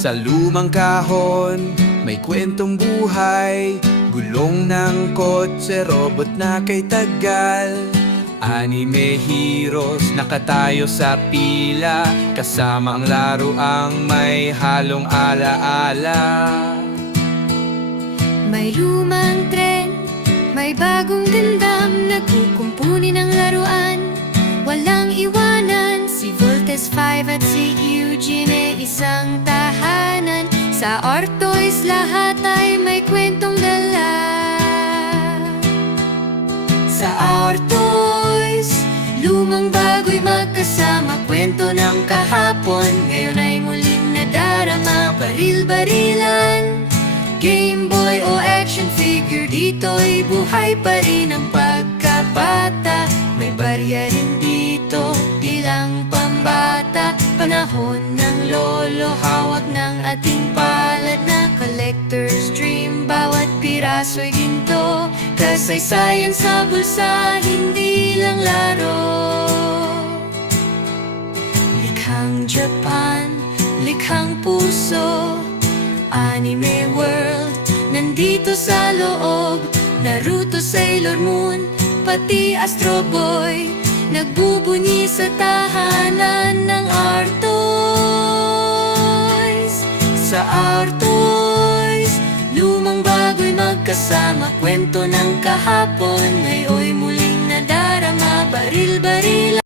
Sa lumang kahon, may kwentong buhay. Gulong ng kotse, robot na kay tagal. Anime heroes, nakatayo sa pila. Kasama ang laruang may halong alaala. May lumang tren, may bagong dendam. Nagkukumpuni ng laruan, walang iwanan. Si Voltes 5 at si Eugene ay isang tahanan. Sa Artois lahat ay may kwentong dala. Sa Artois, lumang bago'y magkasama. Kwento ng kahapon, ngayon ay muling nadarama. Baril-barilan, Game Boy o action figure, dito'y buhay pa rin ang pagkabata. May barya rin dito, bilang pambata. Panahon ng lolo, hawak ng ating palad na collector's dream. Bawat piraso'y ginto, kasaysayan sa bulsa, hindi lang laro. Likhang Japan, likhang puso, Anime World, nandito sa loob. Naruto, Sailor Moon, pati Astro Boy, nagbubunyi sa tahanan ng Artois. Sa Artois, lumang bago'y magkasama. Kwento ng kahapon, ngayon muling nadarama. Baril-baril